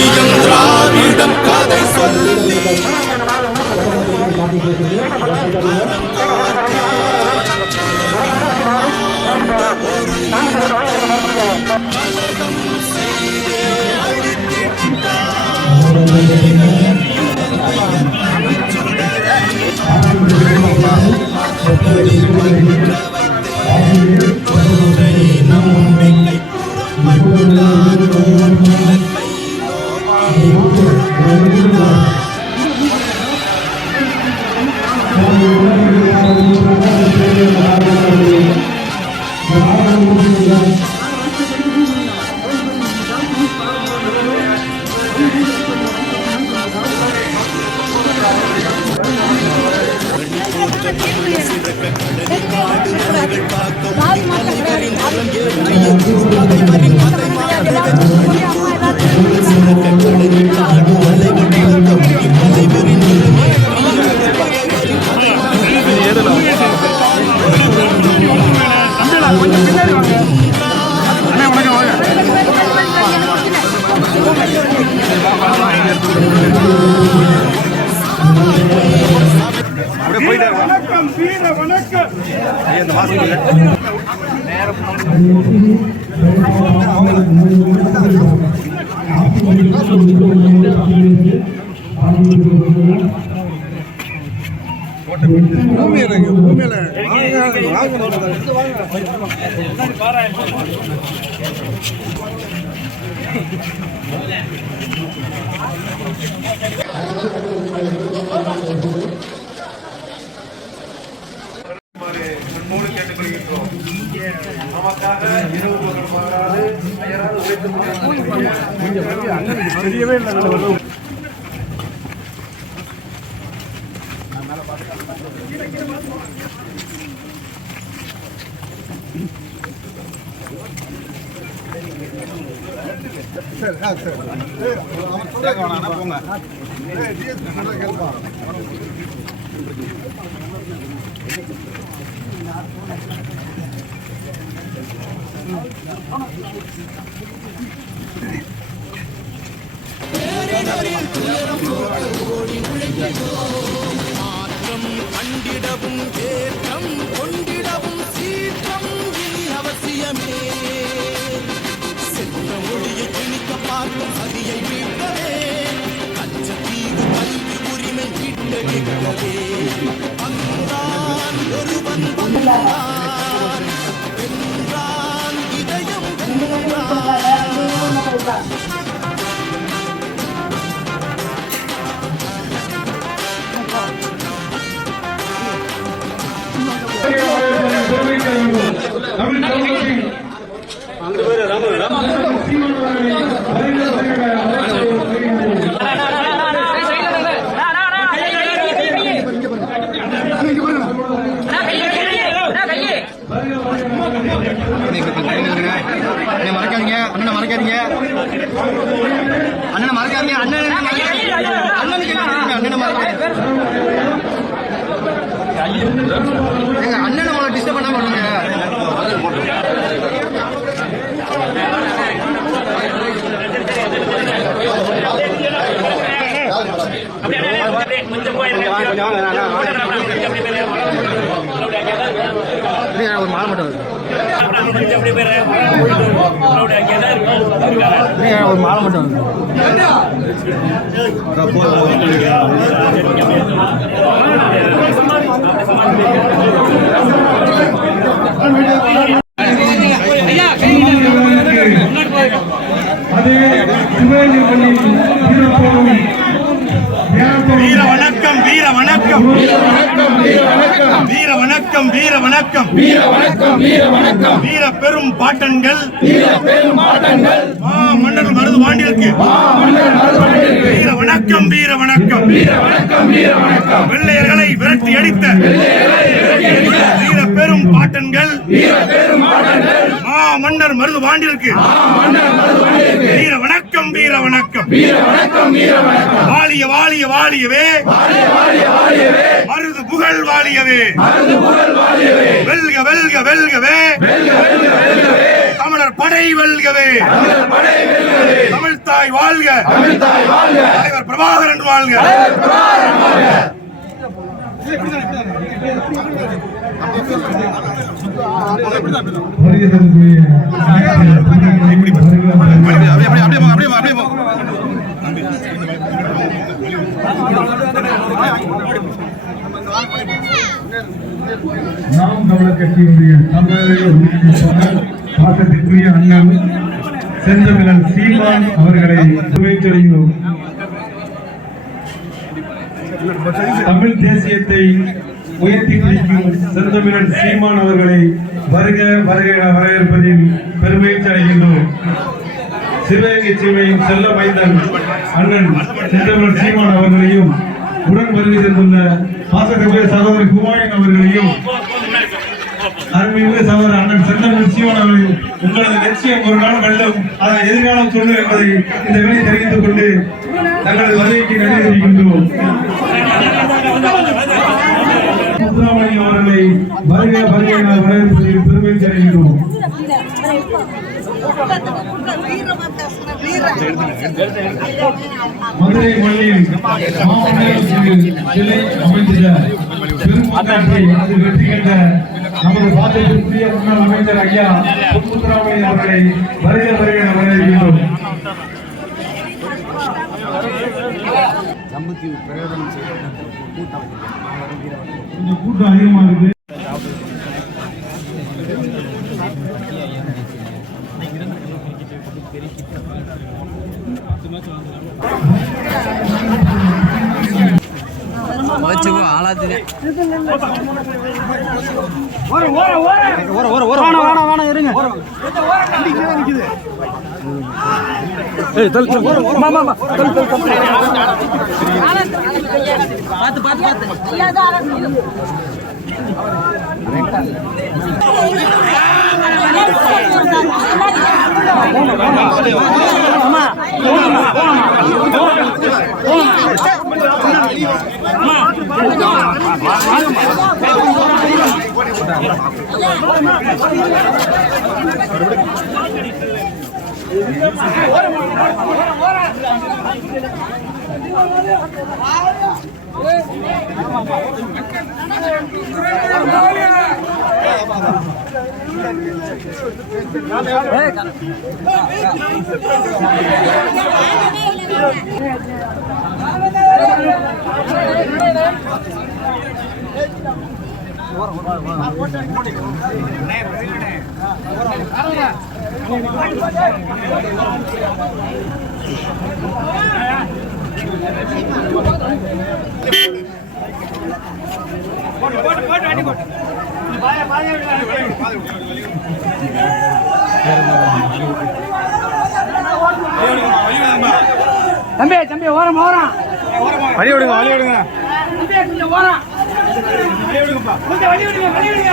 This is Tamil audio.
இந்தியம் திராவிடம் கதை சொல்லி. வணக்கம் முன்போடு அயராது உழைத்து தெரியவே இல்லை மாற்றம் கண்டிடவும் ஏற்றம் கொண்டிடவும் சீற்றம் இனி அவசியமே சென்ற மொழியை திணிக்க பார்க்கும் சதியை மீட்கவே கச்சத்தீவு கல்வி உரிமை மீட்டெடுக்கவே வந்தான் ஒருவன் வந்தான் மறக்காதீங்க அண்ணனை மறக்காதீங்க அண்ணனை மறக்காதீங்க அண்ணன் அண்ணனுக்கு அண்ணனை மறக்காதீங்க ஒரு மாலை மட்டும் வீர வணக்கம் வீர வணக்கம். வீர வணக்கம் வீர வணக்கம். வீர வணக்கம் வீர வணக்கம். வீர பெரும் பாட்டன்கள். வீர பெரும் பாட்டன்கள். மா மன்னர் மருது பாண்டியருக்கு வீர வணக்கம் வீர வணக்கம். வீர வணக்கம் வீர வணக்கம். வெள்ளையர்களை விரட்டி அடித்த. வீர பெரும் பாட்டன்கள். வீர பெரும் பாட்டன்கள். மா மன்னர் மருது பாண்டியருக்கு வீர வணக்கம் வீர வணக்கம். வீர வணக்கம் வீர வணக்கம். வாழிய வாழிய வாழியவே மருது புகழ் வாழியவே வெல்க வெல்க வெல்கவே. தமிழர் படை வெல்கவே. தமிழ் தாய் தாய் வாழ்க. தலைவர் பிரபாகரன் வாழ்க. நாம் தமிழர் கட்சியினுடைய தமிழக ஒருங்கிணைப்பாளர் பாசத்திற்குரிய அண்ணன் செந்தமிழன் சீமான் அவர்களை வரவேற்கிறோம் தமிழ் தேசியத்தை உயர்த்தி பிடிக்கும் செந்தமிழன் சீமான் அவர்களை வருக வருக வரவேற்பதில் பெருமகிழ்ச்சி அடைகின்றோம். சிவகங்கை சீமையும் செல்ல மைந்தன் அண்ணன் செந்தமிழன் சீமான் அவர்களையும் உடன் வருகை தந்துள்ள பாசத்திற்குரிய சகோதரி குமாயன் அவர்களையும் அருமையுள்ள சகோதரர் அண்ணன் செந்தமிழ் சீமான் அவர்களையும் உங்களது லட்சியம் ஒரு நாள் வெள்ளம் அதை எதிர்காலம் சொல்லும் என்பதை இந்த வேலை தெரிவித்துக் கொண்டு தங்களது வருகைக்கு நன்றி தெரிவிக்கின்றோம். முத்துராமலிங்க அவர்களை வருகை வருகை என வரவேற்பதில் பெருமை தெரிவிக்கிறோம் மதுரை மொழியில் சிலை அமைந்துள்ள பெருமாற்றை அது வெற்றி கண்ட நமது பாத்திரத்திற்குரிய முன்னாள் அமைச்சர் ஐயா முத்துராமலிங்க அவர்களை வருக வருக என வரவேற்கின்றோம் கூட்டம் அதிகமாக இருக்கு வச்சுக்கோ ஆளாத்துங்க Hey, தம்பி தம்பி ஓரம் ஓரம். வழி விடுங்க வழி விடுங்க. வழி விடுங்கப்பா. வழி விடுங்க வழி விடுங்க.